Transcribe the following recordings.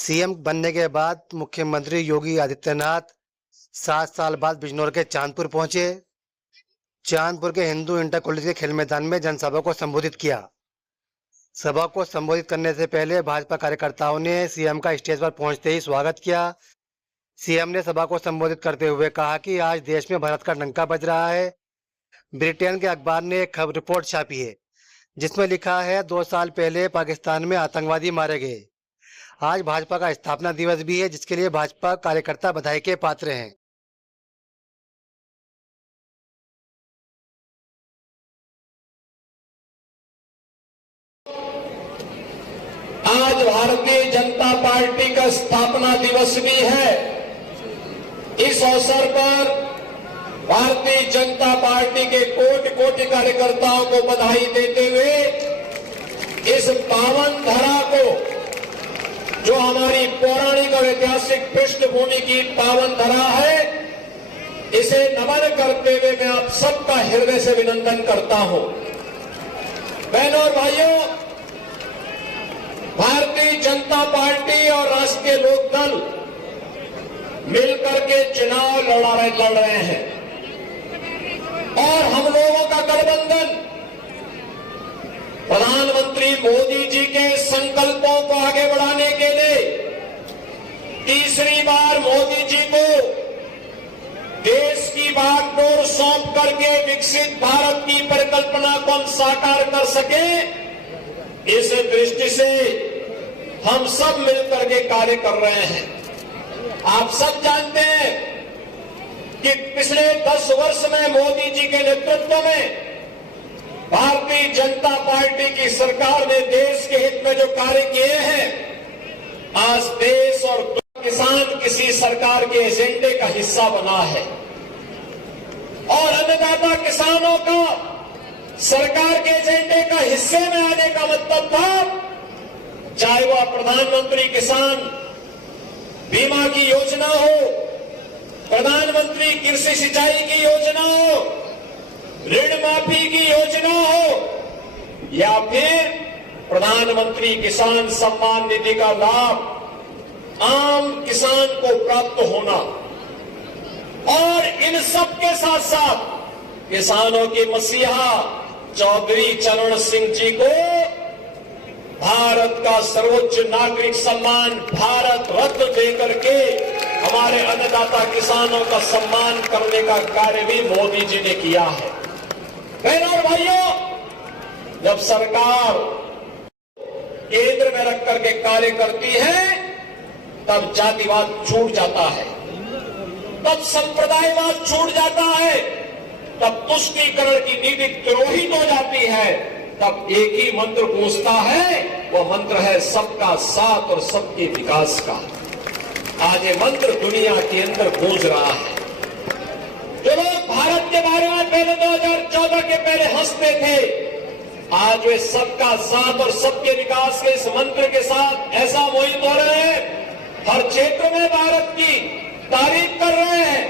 CM बनने के बाद मुख्यमंत्री योगी आदित्यनाथ 7 साल बाद बिजनौर के चांदपुर पहुंचे। चांदपुर के हिंदू इंटर कॉलेज के खेल मैदान में जनसभा को संबोधित किया। सभा को संबोधित करने से पहले भाजपा कार्यकर्ताओं ने सीएम का स्टेज पर पहुंचते ही स्वागत किया। सीएम ने सभा को संबोधित करते हुए कहा कि आज देश में भारत का डंका बज रहा है। ब्रिटेन के अखबार ने एक खबर रिपोर्ट छापी है जिसमें लिखा है 2 साल पहले पाकिस्तान में आतंकवादी मारे गए। आज भाजपा का स्थापना दिवस भी है जिसके लिए भाजपा कार्यकर्ता बधाई के पात्र हैं। आज भारतीय जनता पार्टी का स्थापना दिवस भी है। इस अवसर पर भारतीय जनता पार्टी के कोटि कोटि कार्यकर्ताओं को बधाई देते हुए इस पावन धरा को, जो हमारी पौराणिक और ऐतिहासिक पृष्ठभूमि की पावन धरा है, इसे नमन करते हुए मैं आप सबका हृदय से अभिनंदन करता हूं। बहनों और भाइयों, भारतीय जनता पार्टी और राष्ट्रीय लोकदल मिलकर के चुनाव लड़ रहे हैं और हम लोगों का गठबंधन प्रधानमंत्री मोदी जी के संकल्पों को आगे बढ़ाने के लिए तीसरी बार मोदी जी को देश की बागडोर सौंप करके विकसित भारत की परिकल्पना को हम साकार कर सके, इस दृष्टि से हम सब मिलकर के कार्य कर रहे हैं। आप सब जानते हैं कि पिछले 10 वर्ष में मोदी जी के नेतृत्व में भारतीय जनता पार्टी की सरकार ने देश के हित में जो कार्य किए हैं, आज देश और किसान किसी सरकार के एजेंडे का हिस्सा बना है और अन्नदाता किसानों का सरकार के एजेंडे का हिस्से में आने का मतलब था, चाहे वह प्रधानमंत्री किसान बीमा की योजना हो, प्रधानमंत्री कृषि सिंचाई की योजना हो, ऋण माफी की योजना हो या फिर प्रधानमंत्री किसान सम्मान निधि का लाभ आम किसान को प्राप्त होना। और इन सब के साथ साथ किसानों के मसीहा चौधरी चरण सिंह जी को भारत का सर्वोच्च नागरिक सम्मान भारत रत्न देकर के हमारे अन्नदाता किसानों का सम्मान करने का कार्य भी मोदी जी ने किया है। बहनों और भाइयों, जब सरकार केंद्र में रख करके कार्य करती है तब जातिवाद छूट जाता है, तब संप्रदायवाद छूट जाता है, तब तुष्टीकरण की नीति तिरोहित हो जाती है, तब एक ही मंत्र गूंजता है, वो मंत्र है सबका साथ और सबके विकास का। आज ये मंत्र दुनिया के अंदर गूंज रहा है। जो लोग भारत के बारे में पहले 2014 के पहले हंसते थे, आज वे सबका साथ और सबके विकास के इस मंत्र के साथ ऐसा मोहित हो रहे हैं, हर क्षेत्र में भारत की तारीफ कर रहे हैं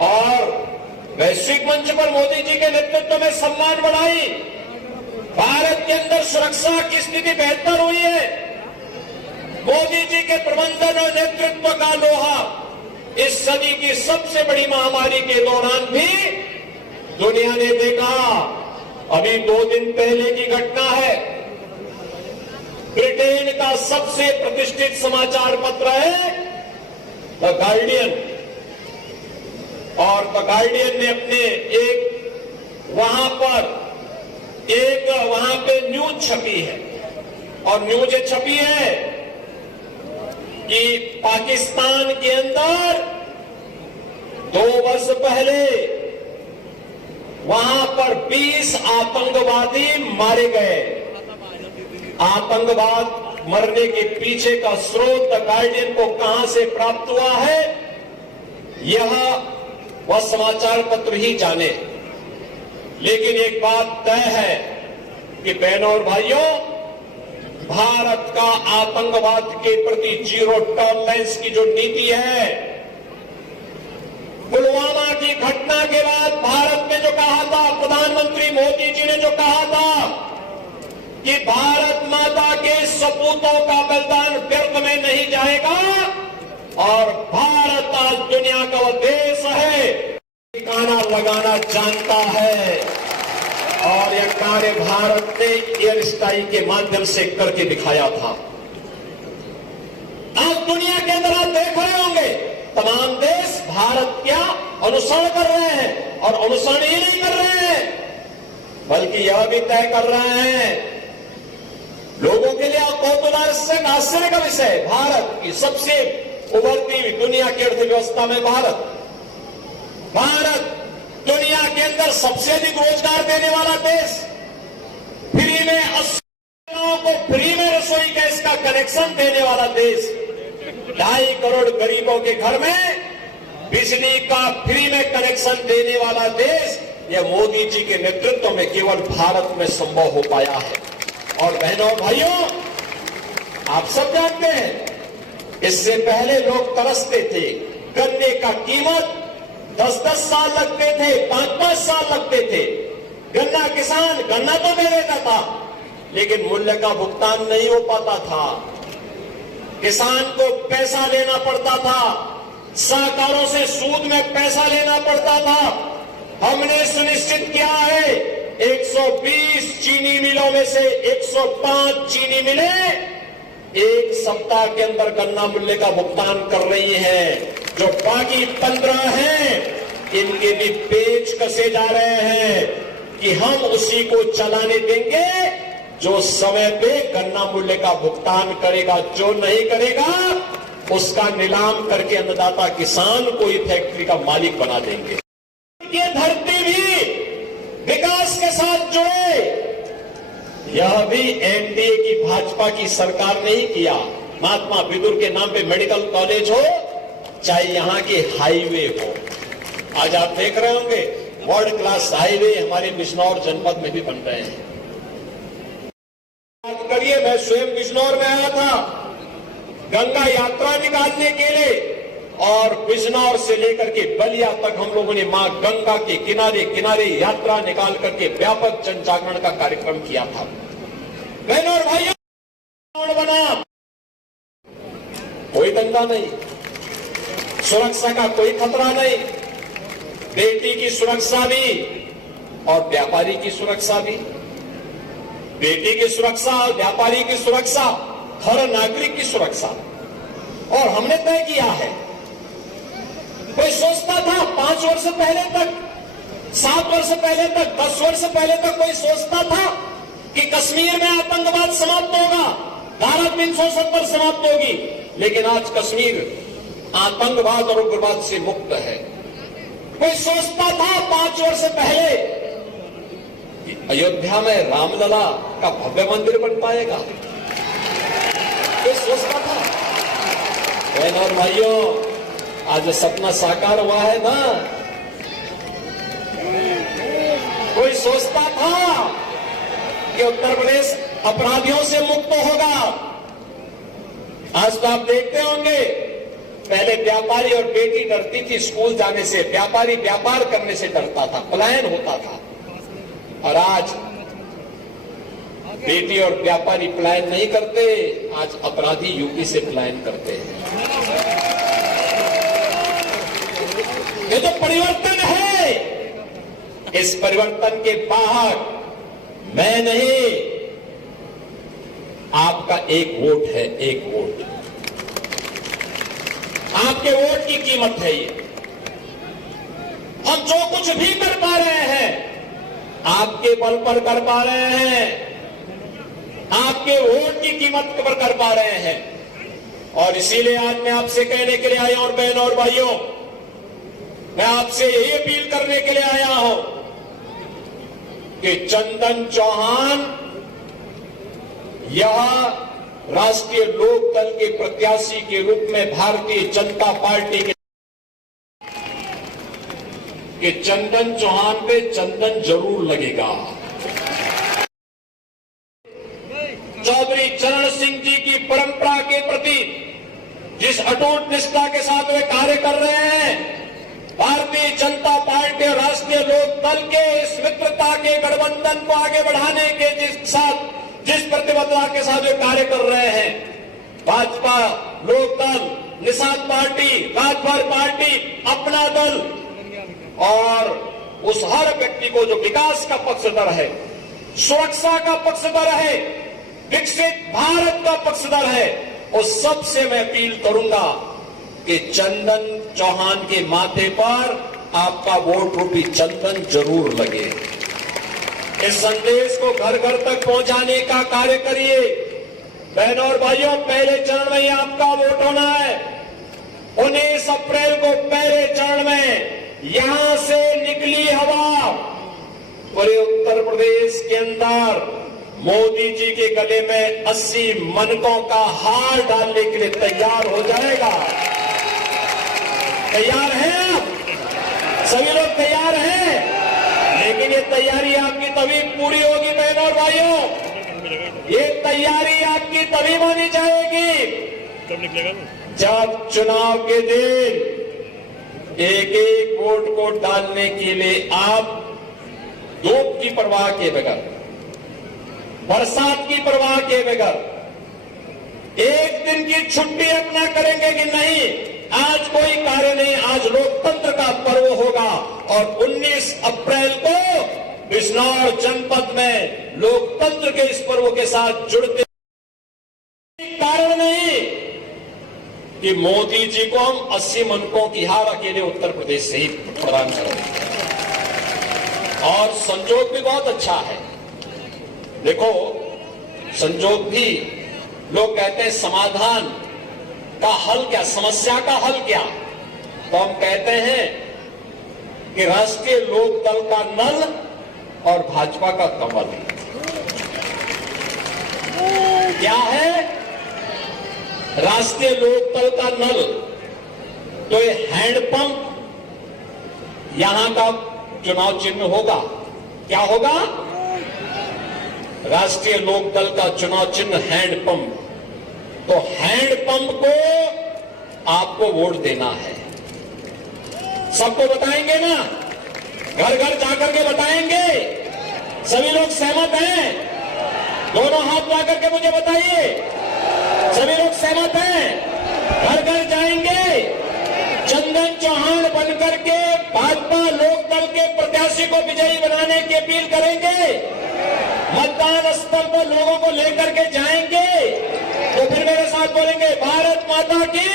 और वैश्विक मंच पर मोदी जी के नेतृत्व में सम्मान बढ़ाई, भारत के अंदर सुरक्षा की स्थिति बेहतर हुई है। मोदी जी के प्रबंधन और नेतृत्व का लोहा इस सदी की सबसे बड़ी महामारी के दौरान भी दुनिया ने देखा। अभी 2 दिन पहले की घटना है, ब्रिटेन का सबसे प्रतिष्ठित समाचार पत्र है द गार्डियन, और द गार्डियन ने अपने वहां पे न्यूज छपी है और न्यूज छपी है कि पाकिस्तान के अंदर 2 वर्ष पहले वहां पर 20 आतंकवादी मारे गए। आतंकवाद मरने के पीछे का स्रोत द गार्डियन को कहां से प्राप्त हुआ है, यह वह समाचार पत्र ही जाने। लेकिन एक बात तय है कि बहनों और भाइयों, भारत का आतंकवाद के प्रति जीरो टॉलरेंस की जो नीति है, पुलवामा की घटना के बाद भारत ने जो कहा था, प्रधानमंत्री मोदी जी ने जो कहा था कि भारत माता के सपूतों का बलिदान व्यर्थ में नहीं जाएगा और भारत आज दुनिया का वो देश है, ठिकाना लगाना जानता है और यह कार्य भारत ने एयर स्ट्राइक के माध्यम से करके दिखाया था। आज दुनिया के अंदर आप देख रहे होंगे तमाम देश भारत क्या अनुसरण कर रहे हैं और अनुसरण ही नहीं कर रहे हैं बल्कि यह भी तय कर रहे हैं। लोगों के लिए कौतूहल आश्चर्य का विषय, भारत की सबसे उभरती हुई दुनिया की अर्थव्यवस्था में भारत दुनिया के अंदर सबसे अधिक रोजगार देने वाला देश, फ्री में 80 लोगों को फ्री में रसोई गैस का कनेक्शन देने वाला देश, 2.5 करोड़ गरीबों के घर में बिजली का फ्री में कनेक्शन देने वाला देश, यह मोदी जी के नेतृत्व में केवल भारत में संभव हो पाया है। और बहनों और भाइयों, आप सब जानते हैं इससे पहले लोग तरसते थे, गन्ने का कीमत 10-10 साल लगते थे, 5-5 साल लगते थे। गन्ना किसान गन्ना तो दे देता था लेकिन मूल्य का भुगतान नहीं हो पाता था, किसान को पैसा लेना पड़ता था, साहूकारों से सूद में पैसा लेना पड़ता था। हमने सुनिश्चित किया है 120 चीनी मिलों में से 105 चीनी मिलें एक सप्ताह के अंदर गन्ना मूल्य का भुगतान कर रही हैं। जो बाकी 15 हैं इनके भी पेच कसे जा रहे हैं कि हम उसी को चलाने देंगे जो समय पे गन्ना मूल्य का भुगतान करेगा, जो नहीं करेगा उसका नीलाम करके अन्नदाता किसान को ही फैक्ट्री का मालिक बना देंगे। ये धरती भी विकास के साथ जुड़े, यह भी एनडीए की भाजपा की सरकार ने ही किया। महात्मा विदुर के नाम पे मेडिकल कॉलेज हो, चाहे यहां के हाईवे हो, आज आप देख रहे होंगे वर्ल्ड क्लास हाईवे हमारे बिजनौर जनपद में भी बन रहे हैं। बात करिए, मैं स्वयं बिजनौर में आया था गंगा यात्रा निकालने के लिए और बिजनौर से लेकर के बलिया तक हम लोगों ने मां गंगा के किनारे किनारे यात्रा निकाल करके व्यापक जन जागरण का कार्यक्रम किया था। बहनों और भाइयों, बना कोई दंगा नहीं, सुरक्षा का कोई खतरा नहीं, बेटी की सुरक्षा भी और व्यापारी की सुरक्षा भी, बेटी की सुरक्षा और व्यापारी की सुरक्षा, हर नागरिक की सुरक्षा। और हमने तय किया है, कोई सोचता था 5 वर्ष पहले तक, 7 वर्ष पहले तक, 10 वर्ष पहले तक कोई सोचता था कि कश्मीर में आतंकवाद समाप्त होगा, धारा 370 समाप्त होगी, लेकिन आज कश्मीर आतंकवाद और उग्रवाद से मुक्त है। कोई सोचता था 5 वर्ष पहले कि अयोध्या में रामलला का भव्य मंदिर बन पाएगा, कोई सोचता था? बहनों और भाइयों, आज सपना साकार हुआ है ना। कोई सोचता था कि उत्तर प्रदेश अपराधियों से मुक्त होगा, आज तो आप देखते होंगे पहले व्यापारी और बेटी डरती थी स्कूल जाने से, व्यापारी व्यापार करने से डरता था, पलायन होता था, और आज बेटी और व्यापारी पलायन नहीं करते, आज अपराधी यूपी से पलायन करते हैं। ये तो परिवर्तन है। इस परिवर्तन के बाहर मैं नहीं, आपका एक वोट है, एक वोट, आपके वोट की कीमत है ये। हम जो कुछ भी कर पा रहे हैं आपके बल पर कर पा रहे हैं, आपके वोट की कीमत पर कर पा रहे हैं। और इसीलिए आज मैं आपसे कहने के लिए आया, और बहनों और भाइयों, मैं आपसे यही अपील करने के लिए आया हूं कि चंदन चौहान यह राष्ट्रीय लोकदल के प्रत्याशी के रूप में भारतीय जनता पार्टी के चंदन चौहान पे चंदन जरूर लगेगा। चौधरी चरण सिंह जी की परंपरा के प्रति जिस अटूट निष्ठा के साथ वे कार्य कर रहे हैं, भारतीय जनता पार्टी और राष्ट्रीय लोकदल के इस मित्रता के गठबंधन को आगे बढ़ाने के जिस साथ जिस प्रतिबद्धता के साथ वे कार्य कर रहे हैं, भाजपा, लोकदल, निषाद पार्टी, राजभर पार्टी, अपना दल और उस हर व्यक्ति को जो विकास का पक्षधर है, सुरक्षा का पक्षधर है, विकसित भारत का पक्षधर है, उस सबसे मैं अपील करूंगा कि चंदन चौहान के माथे पर आपका वोट रूपी चंदन जरूर लगे। इस संदेश को घर घर तक पहुंचाने का कार्य करिए। बहनों और भाइयों, पहले चरण में ही आपका वोट होना है। 19 अप्रैल को पहले चरण में यहां से निकली हवा पूरे उत्तर प्रदेश के अंदर मोदी जी के गले में 80 मनकों का हार डालने के लिए तैयार हो जाएगा। तैयार हैं आप? सभी लोग तैयार हैं? लेकिन ये तैयारी आपकी तभी पूरी होगी बहनों और भाइयों, ये तैयारी आपकी तभी होनी चाहिए जब चुनाव के दिन एक एक वोट को डालने के लिए आप धूप की परवाह किए बगैर, बरसात की परवाह किए बगैर एक दिन की छुट्टी अपना करेंगे कि नहीं, आज कोई कार्य नहीं, आज लोकतंत्र का पर्व होगा। और 19 अप्रैल को बिजनौर जनपद में लोकतंत्र के इस पर्व के साथ जुड़ते कारण नहीं कि मोदी जी को हम 80 मनकों की हार अकेले उत्तर प्रदेश से ही प्रदान करेंगे। और संजोग भी बहुत अच्छा है। देखो, संजोग भी लोग कहते हैं समाधान का हल क्या, समस्या का हल क्या, तो हम कहते हैं कि राष्ट्रीय लोक दल का नल और भाजपा का कमल क्या है। राष्ट्रीय लोकदल का नल तो ये हैंडपंप यहां का चुनाव चिन्ह होगा। क्या होगा? राष्ट्रीय लोकदल का चुनाव चिन्ह हैंडपंप। तो हैंडपंप को आपको वोट देना है। सबको बताएंगे ना, घर घर जाकर के बताएंगे। सभी लोग सहमत हैं? दोनों हाथ ला करके मुझे बताइए, सभी लोग सहमत हैं? घर घर जाएंगे, चंदन चौहान बनकर के भाजपा लोकदल के प्रत्याशी को विजयी बनाने की अपील करेंगे। मतदान स्थल पर लोगों को लेकर के जाएंगे तो फिर मेरे साथ बोलेंगे, भारत माता की